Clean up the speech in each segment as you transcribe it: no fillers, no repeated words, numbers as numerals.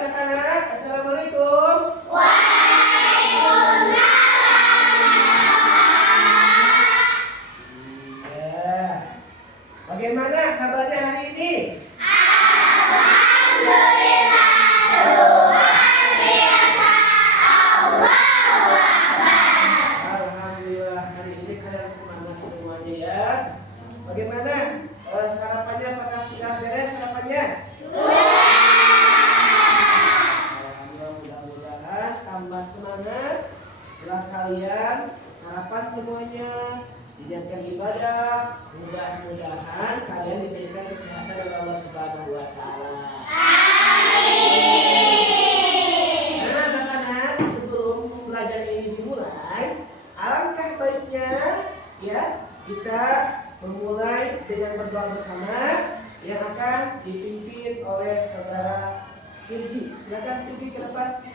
anak-anak. Assalamualaikum. Iya. Bagaimana kabarnya hari ini? Alhamdulillah, hari ini kalian semangat semuanya ya. Bagaimana sarapannya? Apakah sudah beres sarapannya? Alhamdulillah, mudah-mudahan tambah semangat setelah kalian sarapan semuanya, niatkan ibadah. Mudah-mudahan kalian diberikan kesehatan oleh Allah Subhanahu wa taala. Nah, anak-anak, sebelum pembelajaran ini dimulai, alangkah baiknya ya kita memulai dengan berdoa bersama yang akan dipimpin oleh saudara Irji. Silakan Irji ke depan.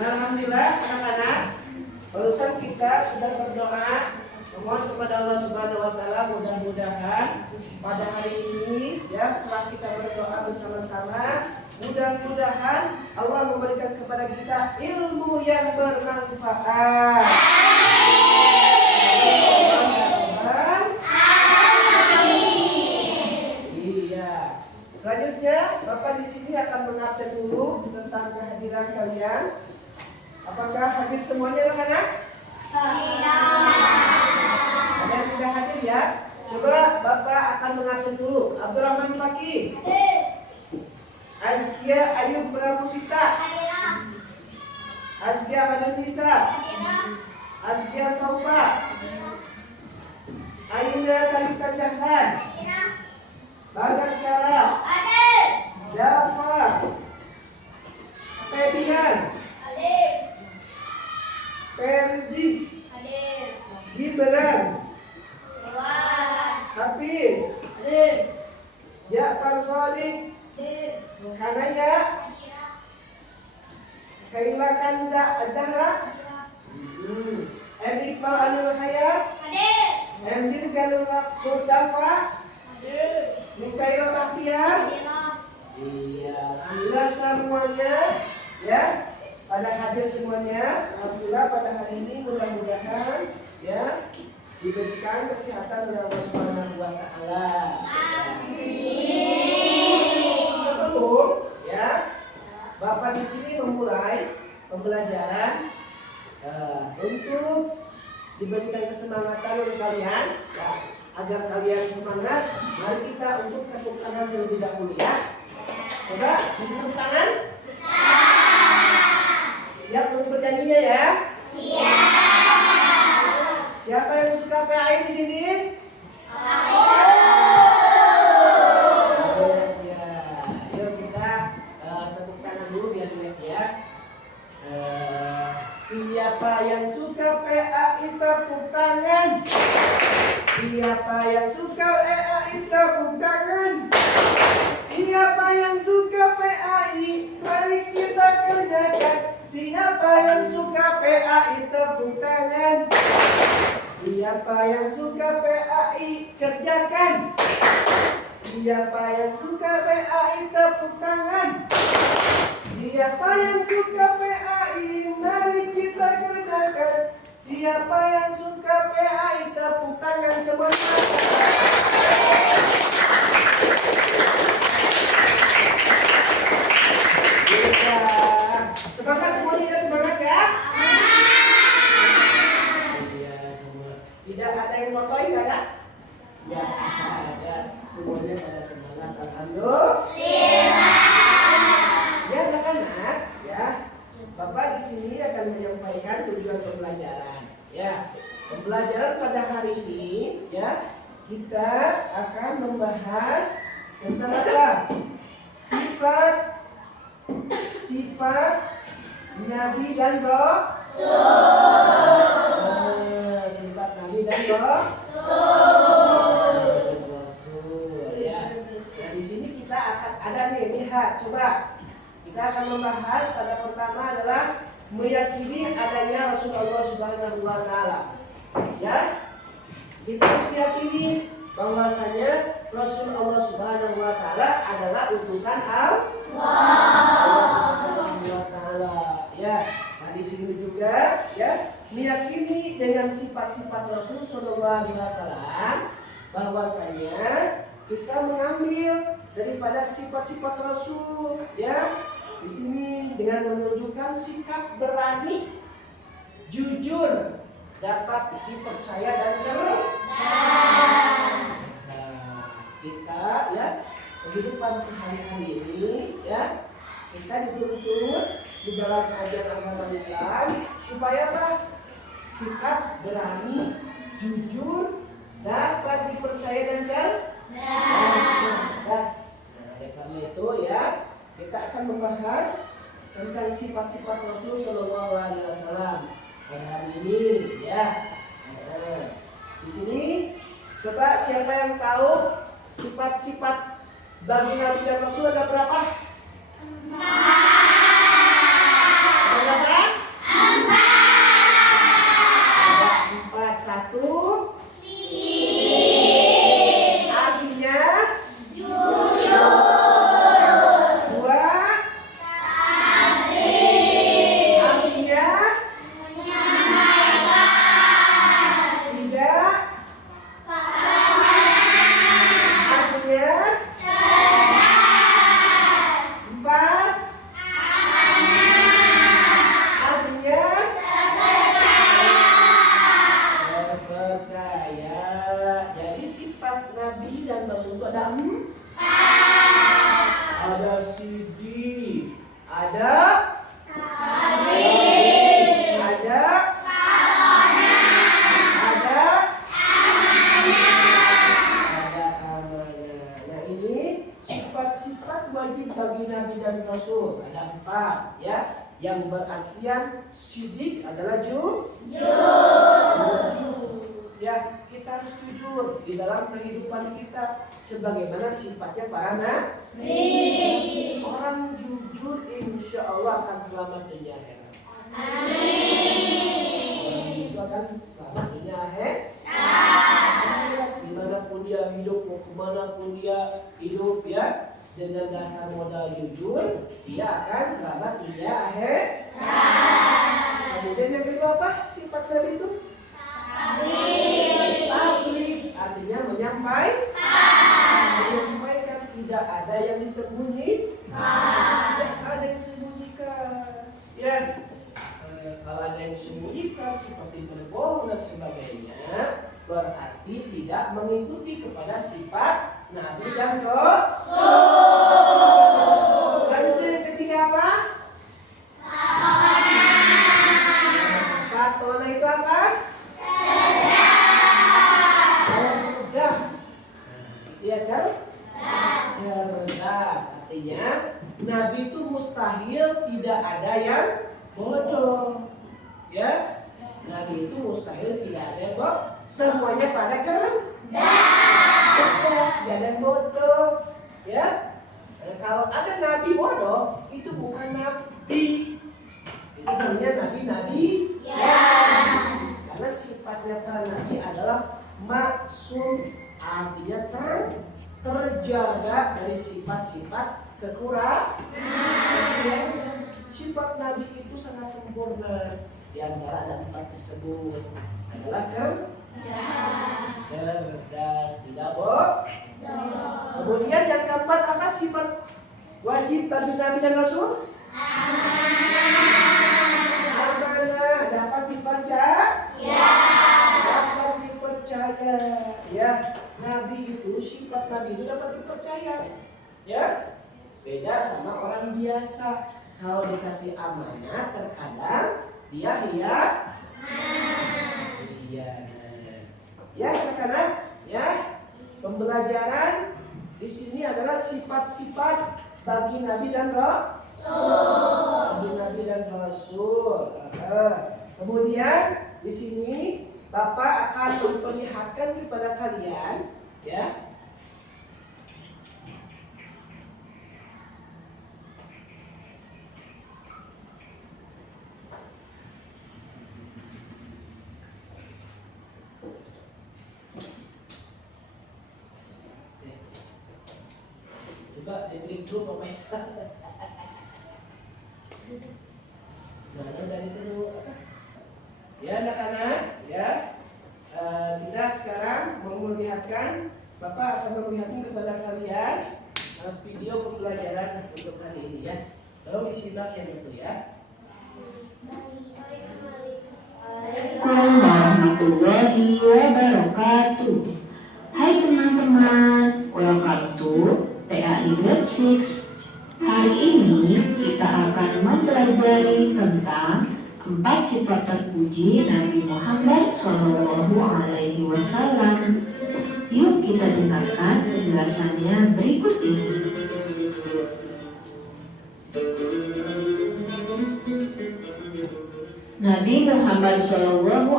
Alhamdulillah anak-anak, barusan kita sudah berdoa memohon kepada Allah Subhanahu wa taala, mudah-mudahan pada hari ini ya setelah kita berdoa bersama-sama, mudah-mudahan Allah memberikan kepada kita ilmu yang bermanfaat. Iya. Selanjutnya Bapak di sini akan mengabsen dulu tentang kehadiran kalian. Apakah hadir semuanya anak-anak? Ada yang tidak hadir ya? Coba Bapak akan mengabsen dulu. Abdurrahman Paki, Azkia Ayub Pramusita, Azkia Hadanisa, Azkia Saufa, Aina Talita Jahran, Bagaskara, Jafar, Febian, Perji, Gibran, Hafiz, Ja'far Shodiq, Kanaya, Kaila Kanza Azhara, Iqbal Anur Hayat, Emdir Galur Murtafa, Mikail Bahtiar. Iya, alhamdulillah semuanya ya pada hadir semuanya. Alhamdulillah pada hari ini mudah-mudahan ya diberikan kesehatan oleh Allah Subhanahu wa taala. Sebelum ya Bapak di sini memulai pembelajaran untuk diberikan kesemangatan oleh kalian ya, agar kalian semangat. Mari kita untuk tepuk tangan terlebih dahulu ya. Coba bisa tepuk tangan? Siap untuk bernyanyinya ya? Siap. Siapa yang suka PAI di sini? Aku. Ya, yuk kita tepuk tangan dulu biar lihat ya. Siap Siapa yang suka PAI tepuk tangan? Siapa yang suka PAI tepuk tangan? Siapa yang suka PAI? Mari kita kerjakan. Siapa yang suka PAI tepuk tangan? Siapa yang suka PAI kerjakan? Siapa yang suka PAI tepuk tangan? Siapa yang suka PAI? Mari kita kerjakan. Siapa yang suka PAI tepuk tangan semuanya. Semangat semuanya, semangat ya. Iya semua. Tidak ada yang motoin ada? Ya ada. Semuanya pada semangat. Alhamdulillah. Ya anak-anak, ya. Bapak di sini akan menyampaikan tujuan pembelajaran. Ya, pembelajaran pada hari ini, ya, kita akan membahas tentang apa? Sifat Nabi dan Rasul. Sifat Nabi dan Rasul. Ya. Nah di sini kita akan ada nih, lihat, coba. Kita akan membahas pada pertama adalah meyakini adanya Rasulullah Subhanahu wa Ta'ala. Ya, kita harus meyakini bahwasanya Rasulullah Subhanahu wa Ta'ala adalah utusan Allah Subhanahu wa Ta'ala. Ya, nah di sini juga ya meyakini dengan sifat-sifat Rasul Sallallahu Alaihi Wasallam bahwasanya kita mengambil daripada sifat-sifat Rasul, ya. Di sini dengan menunjukkan sikap berani, jujur, dapat dipercaya dan cerdas. Nah, kita ya kehidupan sehari-hari ini ya kita dituntut di dalam ajaran agama Islam supaya apa? Sikap berani, jujur, dapat dipercaya dan cerdas. Nah, oleh karena itu ya kita akan membahas tentang sifat-sifat Rasul Shallallahu Alaihi Wasallam pada hari ini, ya. Di sini, coba siapa yang tahu sifat-sifat bagi Nabi dan Rasul ada berapa? 4. Ada berapa? 4. Ada 4. 1. Artinya jujur. Yang berartian sidik adalah jujur. Ya, kita harus jujur di dalam kehidupan kita sebagaimana sifatnya para nabi. Orang jujur insya Allah akan selamat dunia akhirat. Orang itu akan selamat dunia akhirat. Dimanapun dia hidup, mau kemanapun dia hidup ya. Dengan dasar modal jujur, dia akan selamat dunia akhirat. Kemudian yang kedua apa? Sifat Nabi itu? Tabligh. Artinya menyampaikan, tidak ada yang disembunyikan. Tidak ada yang disembunyikan. Ya, kalau ada yang disembunyikan seperti berbohong dan sebagainya, berarti tidak mengikuti kepada sifat Nabi dan Rasul. Selanjutnya yang ketiga apa? Fatona itu apa? Cerdas. Iya cerdas. Artinya Nabi itu mustahil tidak ada yang bodoh. Ya, Nabi itu mustahil tidak ada yang bodoh. Semuanya pada cerdas. Tidak ada yang bodoh. Ya, kalau ada nabi bodoh, itu bukan nabi. Itu namanya nabi-nabi. Ya. Karena sifatnya para nabi adalah maksum, artinya terjaga dari sifat-sifat kekurangan. Ya. Sifat nabi itu sangat sempurna. Di antara ada 4 tersebut adalah cerdas, tidak bodoh. Kemudian yang keempat, apa sifat wajib bagi nabi dan rasul? Amanah, dapat dipercaya. Dapat dipercaya. Ya, nabi itu, sifat nabi itu dapat dipercaya. Ya, beda sama orang biasa. Kalau dikasih amanah, terkadang dia hianat. Ya, anak-anak, ya, pembelajaran di sini adalah sifat-sifat bagi nabi dan rasul. Kemudian di sini Bapak akan memperlihatkan kepada kalian, ya. Coba diberi grup pemirsa. Nah, dari itu, ya anak-anak, ya. Kita sekarang mau melihatkan, Bapak akan memperlihatkan kepada kalian video pembelajaran untuk hari ini, ya. Tolong disimak yang itu, ya. Assalamualaikum warahmatullahi wabarakatuh. Hai teman-teman, welcome to PAI Grade 6. Hari ini kita akan mempelajari tentang 4 sifat terpuji Nabi Muhammad SAW. Yuk kita dengarkan penjelasannya berikut ini. Nabi Muhammad SAW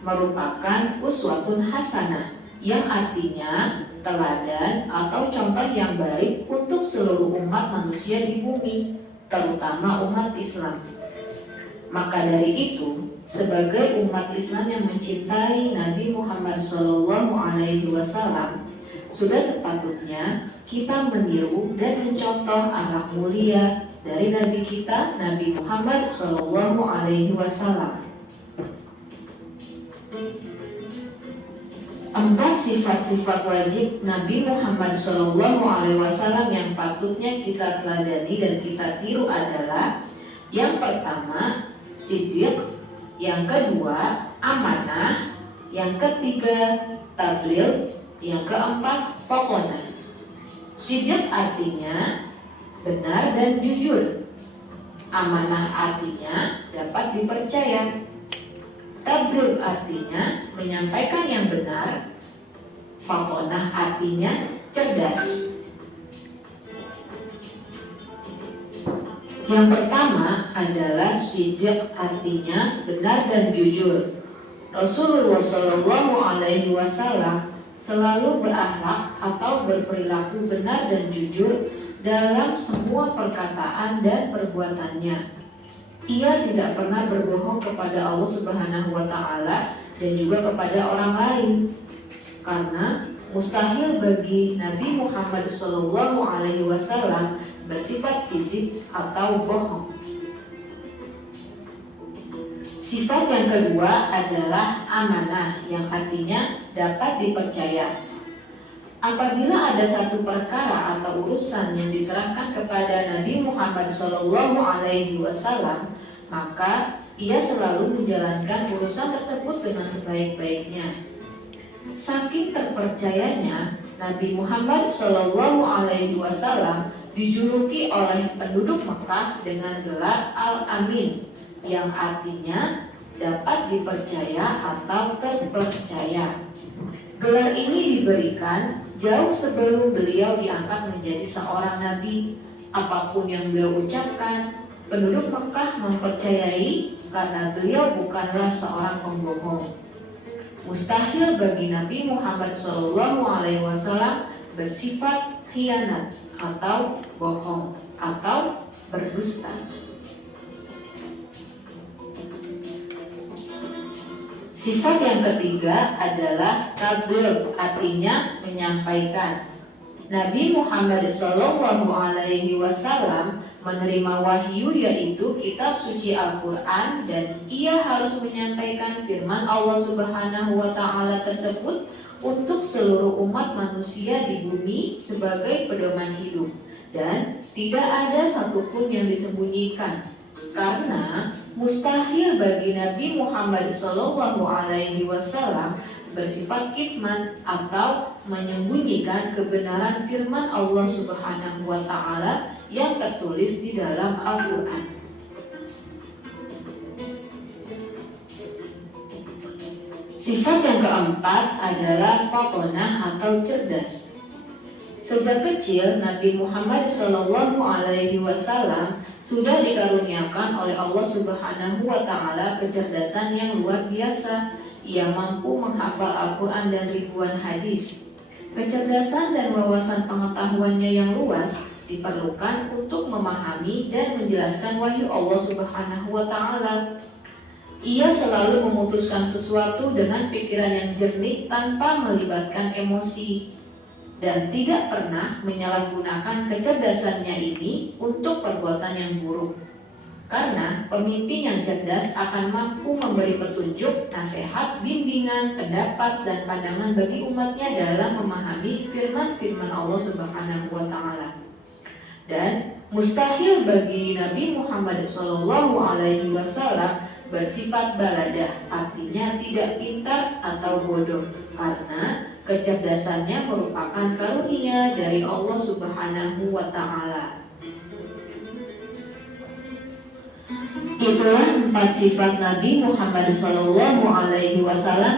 merupakan uswatun hasanah, yang artinya teladan atau contoh yang baik untuk seluruh umat manusia di bumi, terutama umat Islam. Maka dari itu, sebagai umat Islam yang mencintai Nabi Muhammad SAW, sudah sepatutnya kita meniru dan mencontoh akhlak mulia dari Nabi kita, Nabi Muhammad SAW. 4 sifat-sifat wajib Nabi Muhammad SAW yang patutnya kita teladani dan kita tiru adalah: yang pertama, siddiq; yang kedua, amanah; yang ketiga, tabligh; yang keempat, pokona. Siddiq artinya benar dan jujur. Amanah artinya dapat dipercaya. Tabligh artinya menyampaikan yang benar. Fatonah artinya cerdas. Yang pertama adalah siddiq, artinya benar dan jujur. Rasulullah SAW selalu berakhlak atau berperilaku benar dan jujur dalam semua perkataan dan perbuatannya. Ia tidak pernah berbohong kepada Allah Subhanahu wa Ta'ala dan juga kepada orang lain, karena mustahil bagi Nabi Muhammad SAW bersifat kizib atau bohong. Sifat yang kedua adalah amanah, yang artinya dapat dipercaya. Apabila ada satu perkara atau urusan yang diserahkan kepada Nabi Muhammad SAW, maka ia selalu menjalankan urusan tersebut dengan sebaik-baiknya. Saking terpercayanya, Nabi Muhammad SAW dijuluki oleh penduduk Mekah dengan gelar Al-Amin, yang artinya dapat dipercaya atau terpercaya. Gelar ini diberikan jauh sebelum beliau diangkat menjadi seorang nabi. Apapun yang beliau ucapkan, Penduduk Mekah mempercayai karena beliau bukanlah seorang pembohong. Mustahil bagi Nabi Muhammad SAW bersifat khianat atau bohong atau berdusta. Sifat yang ketiga adalah tabligh, artinya menyampaikan. Nabi Muhammad SAW menerima wahyu yaitu kitab suci Al-Quran dan ia harus menyampaikan firman Allah Subhanahu wa Ta'ala tersebut untuk seluruh umat manusia di bumi sebagai pedoman hidup dan tidak ada satupun yang disembunyikan karena mustahil bagi Nabi Muhammad SAW bersifat kitman atau menyembunyikan kebenaran firman Allah Subhanahu wa Ta'ala yang tertulis di dalam Al-Quran. Sifat yang keempat adalah fatonah atau cerdas. Sejak kecil Nabi Muhammad SAW sudah dikaruniakan oleh Allah Subhanahu wa Ta'ala kecerdasan yang luar biasa. Ia mampu menghafal Al-Quran dan ribuan hadis. Kecerdasan dan wawasan pengetahuannya yang luas diperlukan untuk memahami dan menjelaskan wahyu Allah Subhanahu wa Ta'ala. Ia selalu memutuskan sesuatu dengan pikiran yang jernih tanpa melibatkan emosi dan tidak pernah menyalahgunakan kecerdasannya ini untuk perbuatan yang buruk. Karena pemimpin yang cerdas akan mampu memberi petunjuk, nasihat, bimbingan, pendapat, dan pandangan bagi umatnya dalam memahami firman-firman Allah Subhanahu wa Ta'ala. Dan mustahil bagi Nabi Muhammad SAW bersifat baladah, artinya tidak pintar atau bodoh, karena kecerdasannya merupakan karunia dari Allah Subhanahu wa Ta'ala. Itulah 4 sifat Nabi Muhammad SAW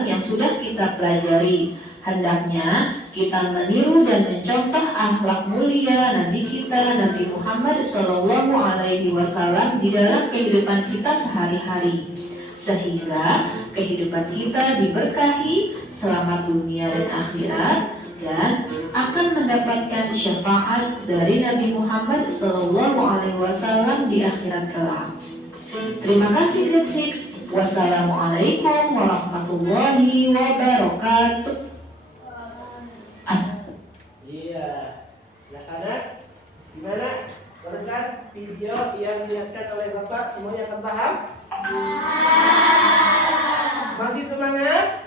yang sudah kita pelajari. Hendaknya kita meniru dan mencontoh akhlak mulia Nabi kita Nabi Muhammad SAW di dalam kehidupan kita sehari-hari, sehingga kehidupan kita diberkahi selamat dunia dan akhirat dan akan mendapatkan syafaat dari Nabi Muhammad SAW di akhirat kelak. Terima kasih Grade 6. Wassalamualaikum warahmatullahi wabarakatuh. Iya, anak-anak, gimana? Barusan video yang dilihatkan oleh Bapak semuanya akan paham? Masih semangat?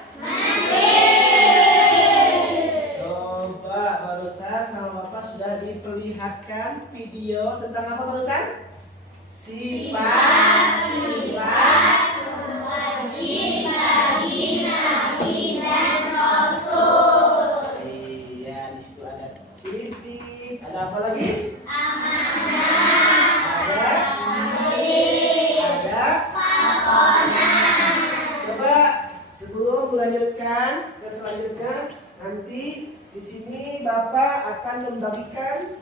Coba barusan sama Bapak sudah diperlihatkan video tentang apa barusan? Sifat-sifat wajib bagi Nabi dan Rasul. Iya, di situ ada ciri, ada apa lagi? Amanah. Ada fatonah. Coba sebelum melanjutkan ke selanjutnya, nanti di sini Bapak akan membagikan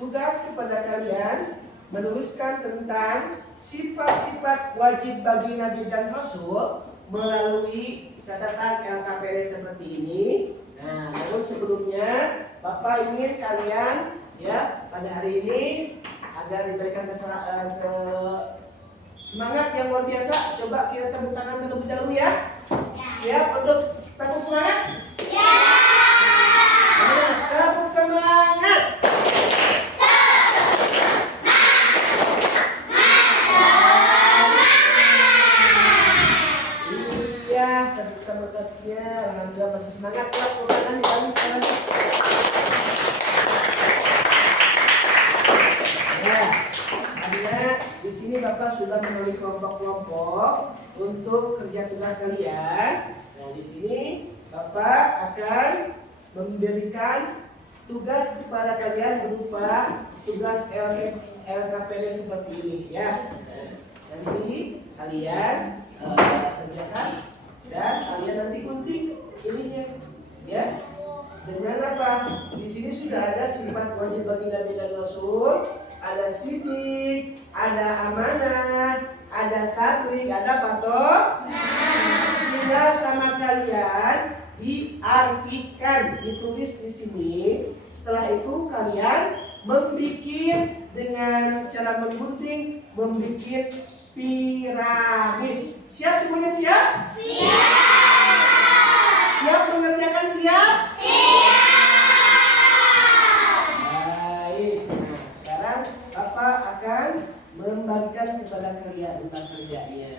tugas kepada kalian menuliskan tentang sifat-sifat wajib bagi Nabi dan Rasul melalui catatan LKPD seperti ini. Nah, namun sebelumnya Bapak ingin kalian ya pada hari ini agar diberikan semangat yang luar biasa. Coba kita tepuk tangan terlebih dahulu ya. Siap untuk tepuk semangat? Siap. Nah, tepuk semangat. Semangatnya, alhamdulillah masih semangat ya Quran kami sekarang. Ya, karena di sini Bapak sudah melalui kelompok-kelompok untuk kerja tugas kalian. Nah, di sini Bapak akan memberikan tugas kepada kalian berupa tugas LKPD seperti ini ya. Nanti kalian kerjakan dan kalian nanti gunting ininya ya. Dengan apa? Di sini sudah ada sifat wajib bagi Nabi dan Rasul. ada sidik, ada amanah, ada tabligh, ada apa toh? Tinggal sama kalian diartikan, ditulis di sini. Setelah itu kalian membuat dengan cara menggunting, membuat piramid. Siap semuanya, siap? Siap mengerjakan, siap? Baik. Nah, sekarang Bapak akan membagikan kepada kalian tentang kerjanya.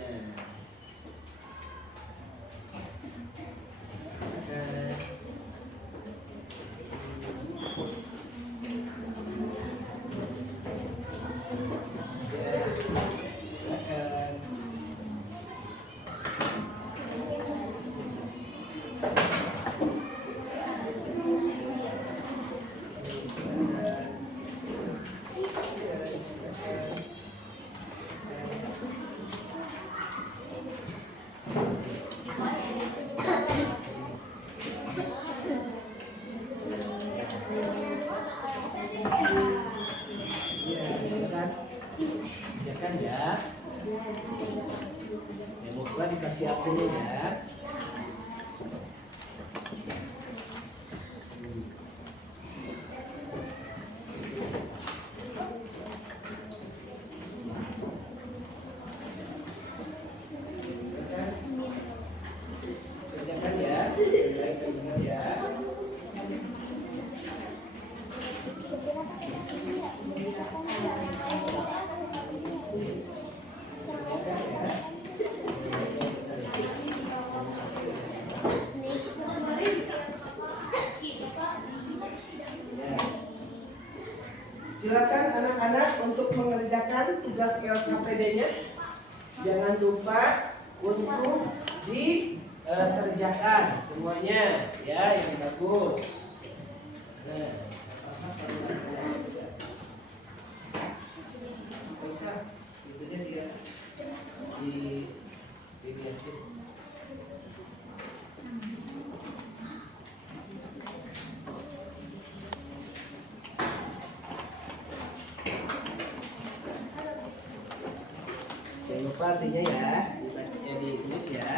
Ya, yang lupa dikasih akunnya ya. Kerjakan ya, baik ya. Silakan anak-anak untuk mengerjakan tugas LKPD-nya. Jangan lupa untuk dikerjakan semuanya ya, yang bagus. Nah, bisa itu dia di jangan lupa artinya ya, dibacanya ditulis ya.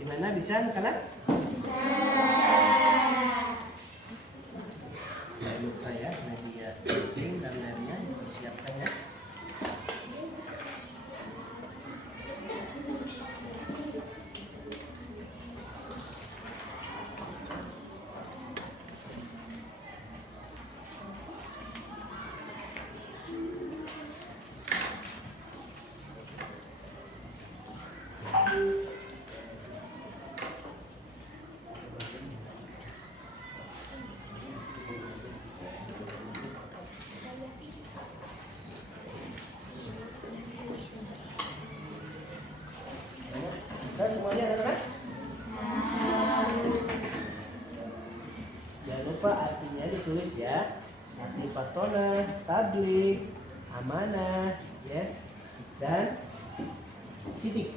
Gimana, bisa anak-anak? Jangan lupa ya, media penting dan lainnya disiapkan ya. Bisa semuanya anak-anak? Jangan lupa artinya ditulis ya. Arti patona, tabligh, amanah, ya, dan sidik.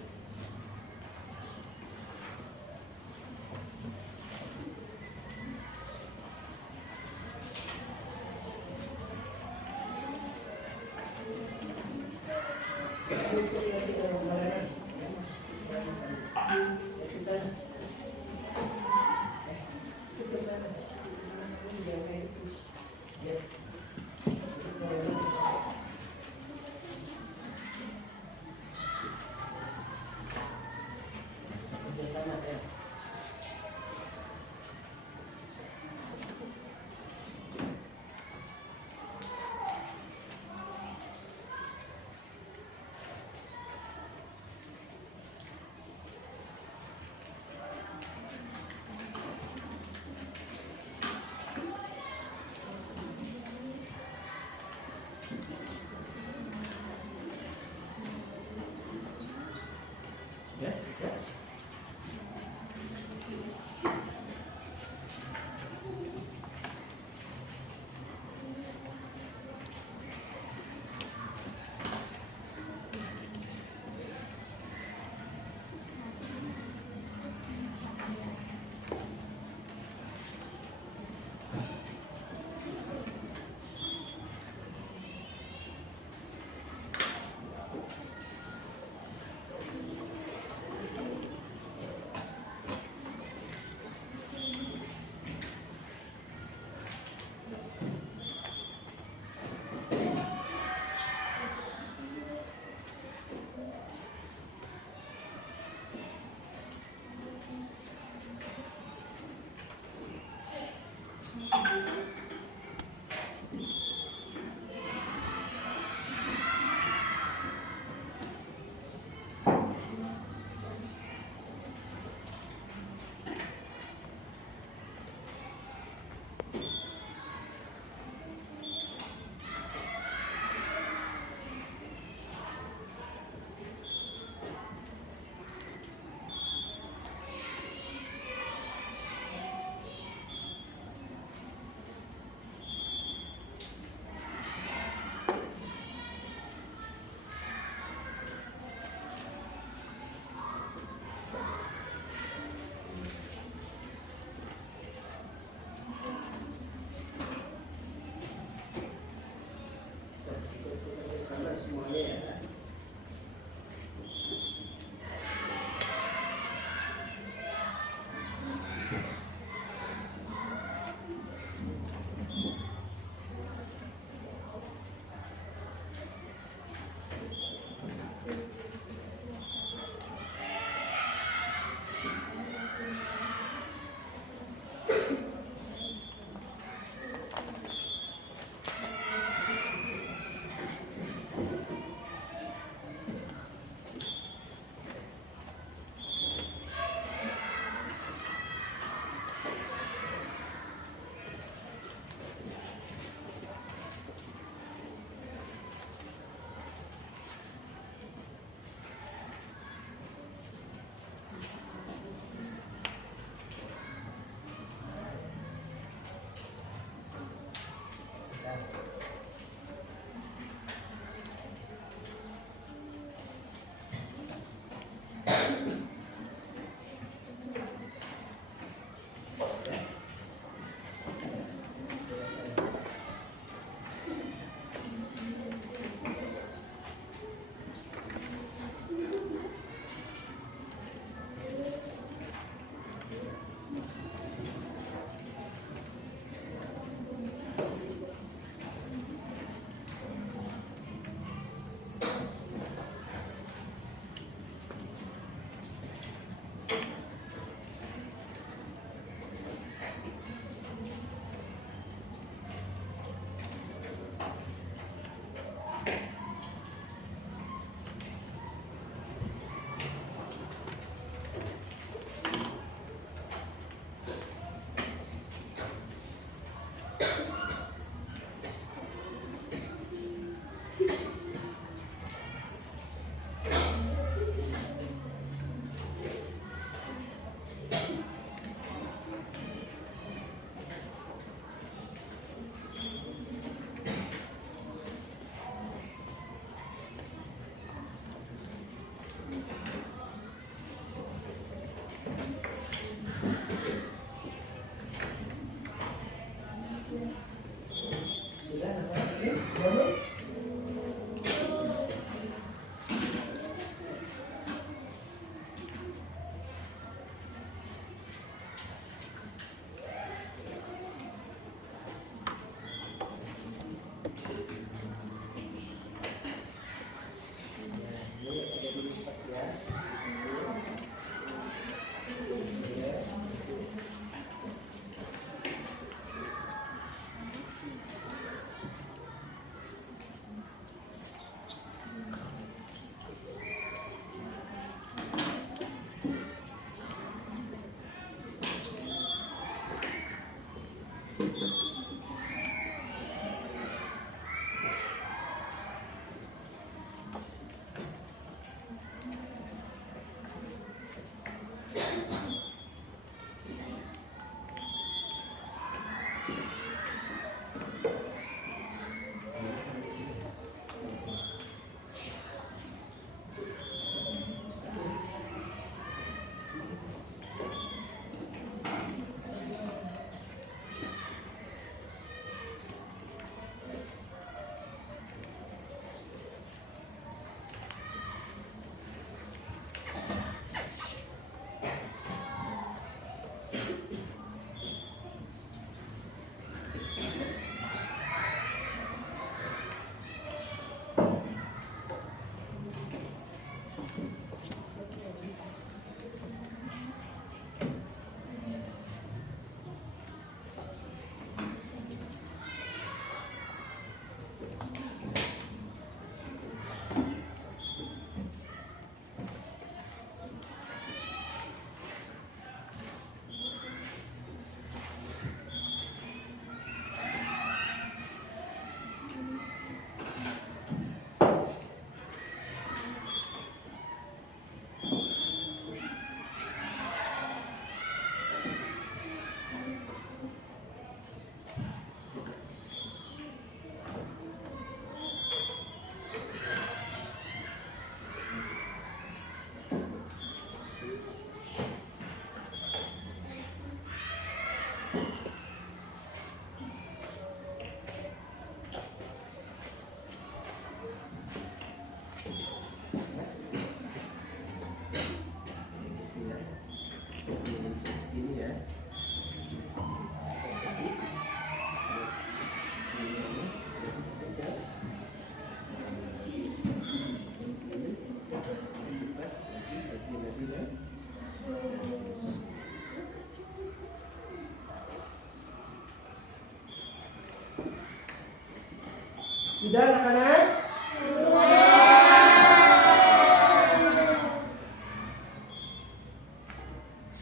Sudah anak-anak?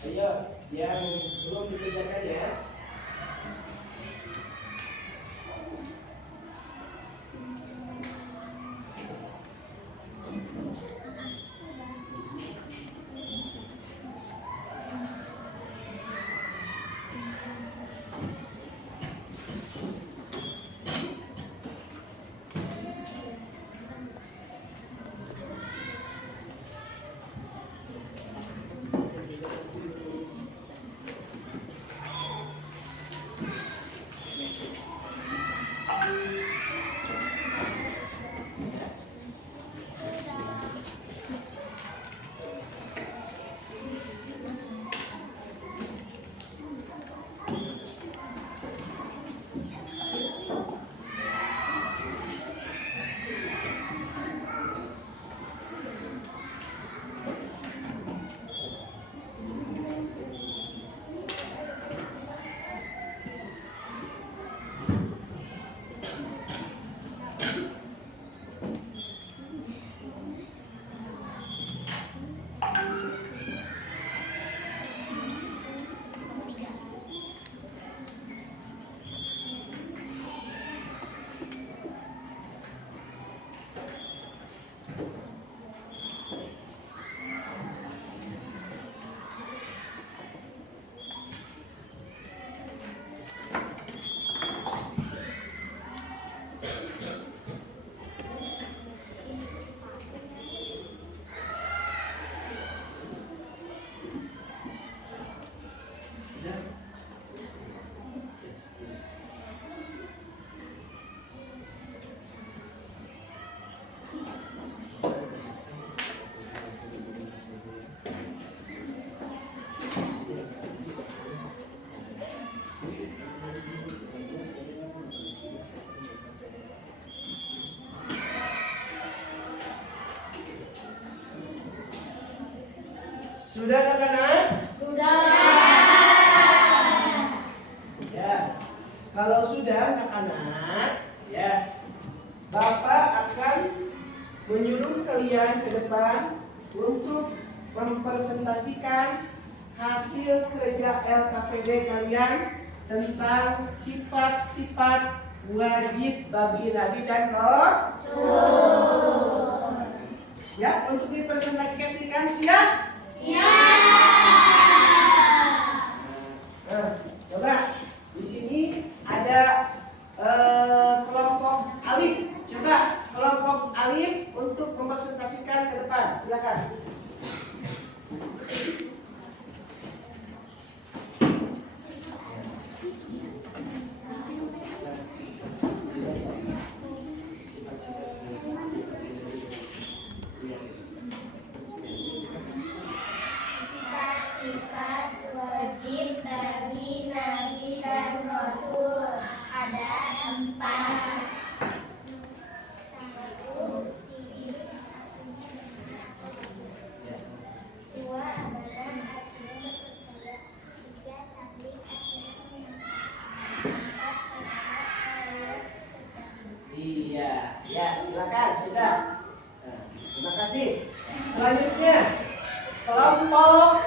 Ayo, yang belum dikerjakan ya. Sudah anak-anak? Sudah. Ya, kalau sudah anak-anak, ya, Bapak akan menyuruh kalian ke depan untuk mempresentasikan hasil kerja LKPD kalian tentang sifat-sifat wajib bagi Nabi dan Rasul. Siap untuk dipresentasikan? Siap? Nah, coba di sini ada kelompok alif. Coba kelompok alif untuk mempresentasikan ke depan. Silakan. Sifat wajib bagi Nabi dan Rasul ada 4. Dua adalah artinya berpercaya, 3 tablik artinya Iya, ya silakan sudah. Nah, terima kasih. Selanjutnya kelompok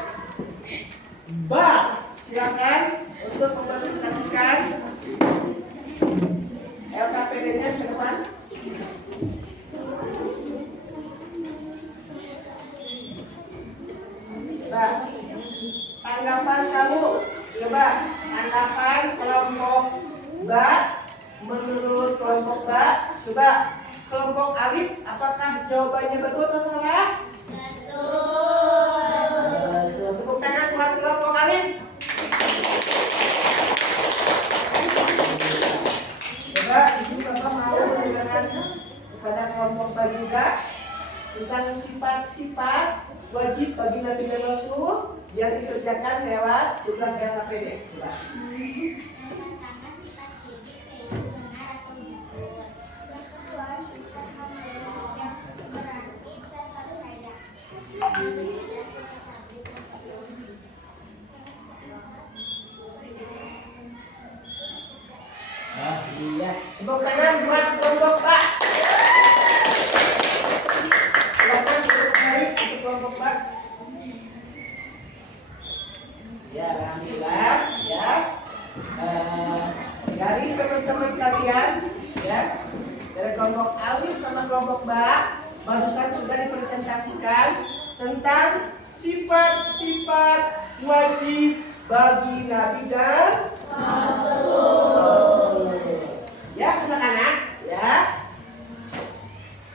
ba, silakan untuk mempresentasikan LKPD-nya ke depan. Coba tanggapan kamu, coba tanggapan kelompok ba menurut kelompok ba. Coba kelompok alif, apakah jawabannya betul atau salah? Betul. Tepuk tangan buat kelompok alif. Coba di sini Bapak mau mendengarkan kepada kelompok ba juga tentang sifat-sifat wajib bagi Nabi dan Rasul yang dikerjakan lewat tugas LKPD. Coba. Iya. Tepuk tangan buat kelompok Pak. Silakan untuk baik untuk kelompok Pak. Ya, alhamdulillah ya. Dari teman-teman kalian ya, dari kelompok alif sama kelompok ba barusan sudah dipresentasikan tentang sifat-sifat wajib bagi Nabi dan Rasul. Ya, anak-anak, ya.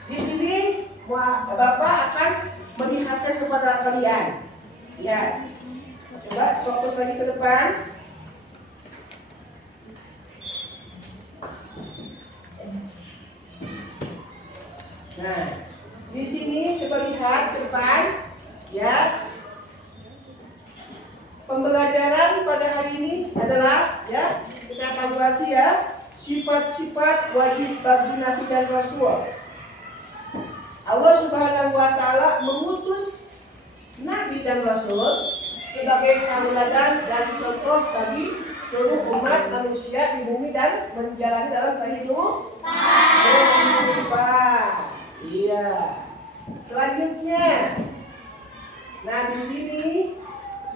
Di sini Bapak akan melihatkan kepada kalian. Ya. Coba fokus lagi ke depan. Nah, di sini coba lihat ke depan, ya. Pembelajaran pada hari ini adalah, ya, kita evaluasi ya, sifat-sifat wajib bagi Nabi dan Rasul. Allah Subhanahu wa Ta'ala mengutus Nabi dan Rasul sebagai tauladan dan contoh bagi seluruh umat manusia di bumi dan menjalani dalam kehidupan. Iya. Selanjutnya, nah di sini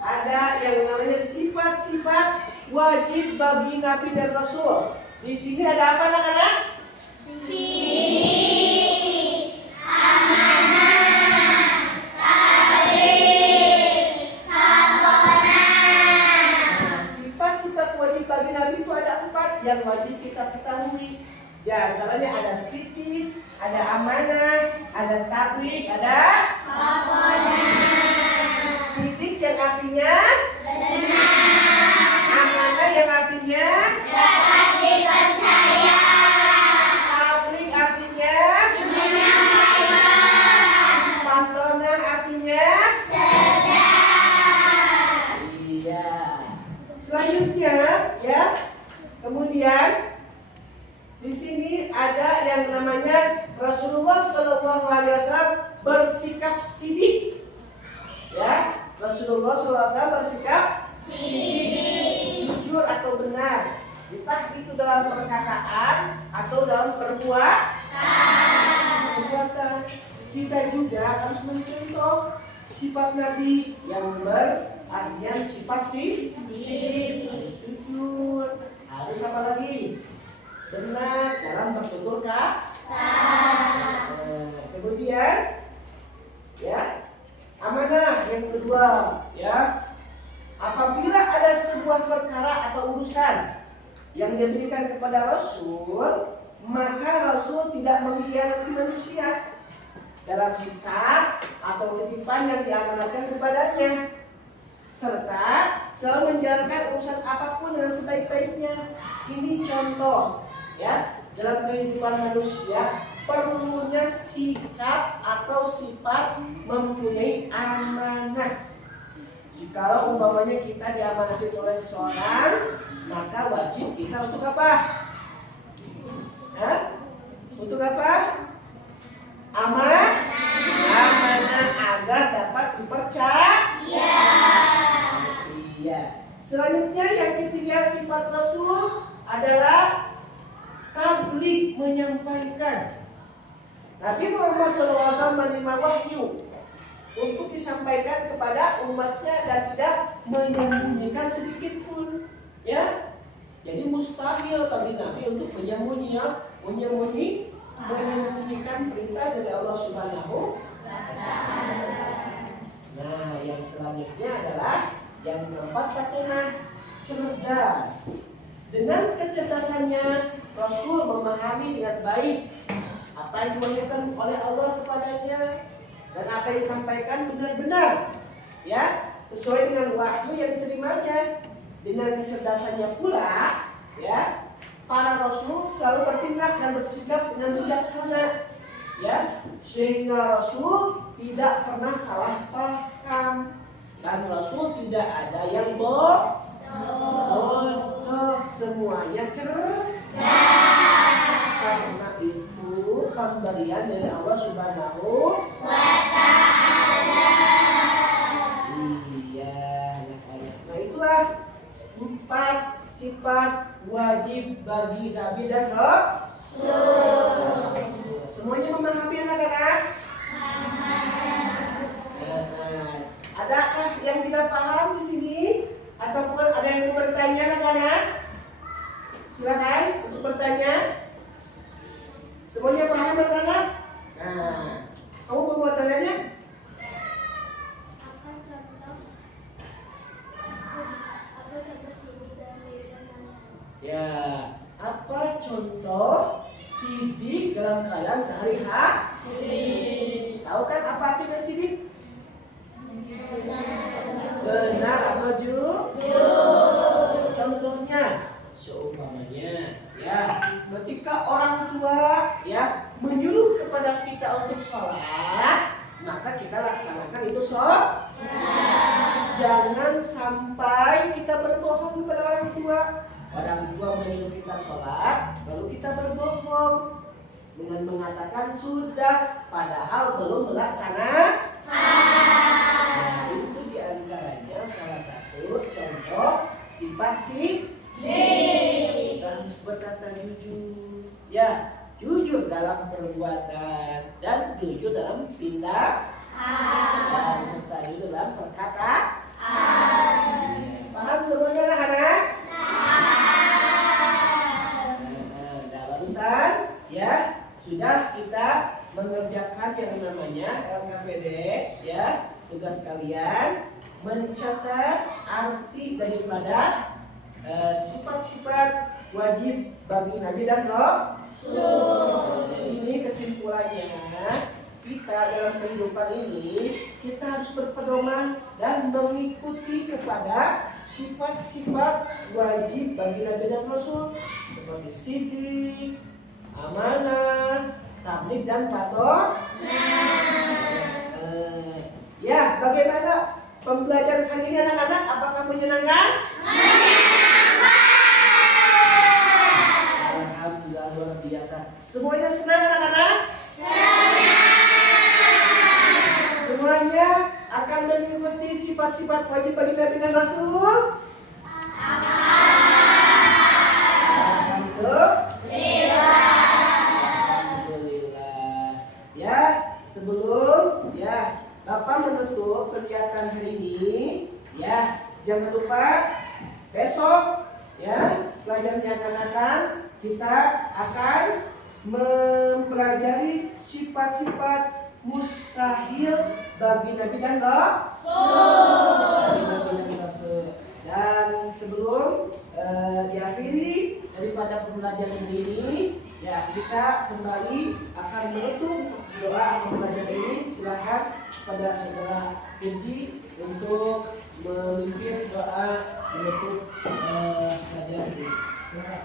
ada yang namanya sifat-sifat wajib bagi Nabi dan Rasul. Di sini ada apa anak-anak? Sifat-sifat wajib bagi Nabi itu ada 4 yang wajib kita ketahui. Di antaranya ada siddiq, ada amanah, ada tabligh, ada siddiq yang artinya benar, amanah yang artinya dapat dipercaya, tabligh artinya menyampaikan, pantonah artinya cerdas. Iya. Selanjutnya, ya, kemudian di sini ada yang namanya Rasulullah Shallallahu Alaihi Wasallam bersikap sidik, ya. Rasulullah SAW bersikap sidik, jujur atau benar, entah itu dalam perkataan atau dalam perbuatan. Kita juga harus mencontoh sifat Nabi yang berartian sifat sidik, harus jujur, urusan yang diberikan kepada Rasul, maka Rasul tidak mengkhianati manusia dalam sikap atau titipan yang diamanatkan kepadanya, serta selalu menjalankan urusan apapun dengan sebaik-baiknya. Ini contoh ya, dalam kehidupan manusia perlunya sikap atau sifat mempunyai amanah. Jikalau umpamanya kita diamanati oleh seseorang, maka wajib kita untuk apa? Untuk apa? Amanah agar dapat dipercaya. Iya. Selanjutnya yang ketiga sifat Rasul adalah tabligh, menyampaikan. Nabi Muhammad SAW menerima wahyu untuk disampaikan kepada umatnya dan tidak menyembunyikan sedikit pun. Ya, jadi mustahil bagi Nabi untuk menyembunyikan perintah dari Allah Subhanahu wa Ta'ala. Nah, yang selanjutnya adalah yang keempat, fatinah, cerdas. Dengan kecerdasannya Rasul memahami dengan baik apa yang diwahyukan oleh Allah kepadanya dan apa yang disampaikan benar-benar ya sesuai dengan wahyu yang diterimanya. Dengan kecerdasannya pula ya, para Rasul selalu bertindak dan bersikap dengan bijaksana ya, sehingga Rasul tidak pernah salah paham dan Rasul tidak ada yang bodoh, semuanya cerdas. Karena itu pemberian dari Allah Subhanahu wa Ta'ala. Iya, anak-anak. Nah, itulah 4 sifat wajib bagi Nabi dan Rasul. Semuanya memahami anak-anak? Adakah yang tidak paham di sini? Ataupun ada yang mau bertanya anak-anak? Silakan untuk bertanya. Semuanya paham anak-anak? Nah, kamu mau bertanya? Apa contoh sidik dalam kehidupan sehari-hari? Ya, apa contoh sidik dalam keadaan sehari-hari? Tahu kan apa artinya sidik? Benar atau jujur. Contohnya, seumpamanya ya, ketika orang tua ya menyuruh kepada kita untuk sholat, maka kita laksanakan itu sholat. Jangan sampai kita berbohong kepada orang tua. Orang tua menyuruh kita sholat, lalu kita berbohong dengan mengatakan sudah, padahal belum melaksanakan. Nah, itu diantaranya salah satu contoh sifat sidik. Kita harus berkata jujur, ya, jujur dalam perbuatan dan jujur dalam tindakan, dan serta jujur dalam perkataan. Paham semuanya anak-anak? Nah, barusan ya sudah kita mengerjakan yang namanya LKPD ya, tugas kalian mencatat arti daripada sifat-sifat wajib bagi Nabi dan Rasul. Jadi ini kesimpulannya, kita dalam kehidupan ini kita harus berpedoman dan mengikuti kepada sifat-sifat wajib bagi Nabi dan Rasul seperti sidik, amanah, tabligh dan patuh. Ya, bagaimana pembelajaran kali ini anak-anak? Apakah menyenangkan? Alhamdulillah, luar biasa. Semuanya senang anak-anak? Semuanya akan mengikuti sifat-sifat wajib bagi Nabi dan Rasul? Alhamdulillah. Ya, sebelum ya Bapak menutup kegiatan hari ini, ya jangan lupa besok ya pelajaran yang akan datang kita akan mempelajari sifat-sifat mustahil bagi Nabi dan Rasul. Dan sebelum diakhiri daripada pembelajaran ini, ya kita kembali akan menutup doa pembelajaran ini. Silakan pada saudara Firdi untuk memimpin doa menutup pelajaran ini. Silakan.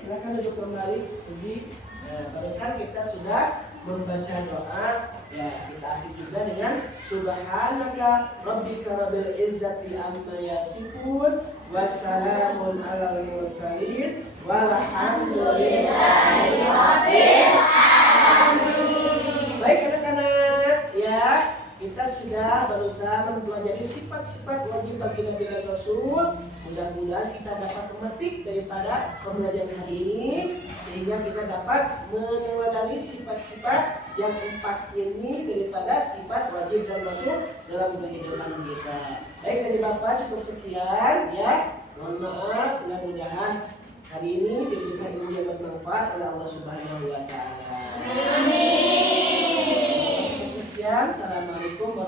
Silakan duduk kembali. Jadi barusan kita sudah membaca doa, ya kita akhiri juga dengan subhanaka rabbika rabbil izzati amma yasifun wassalamun alal mursalin walhamdulillahi rabbil alamin. Baik anak-anak, ya kita sudah berusaha mempelajari sifat-sifat wajib bagi Nabi dan Rasul. Mudah-mudahan kita dapat memetik daripada pembelajaran hari ini, sehingga kita dapat meneladani sifat-sifat yang 4 ini daripada sifat wajib dan Rasul dalam kehidupan kita. Baik, dari Bapak cukup sekian ya. Mohon maaf, mudah-mudahan hari ini diberikan ilmu yang bermanfaat oleh Allah Subhanahu wa taala. Amin. Sekian, assalamualaikum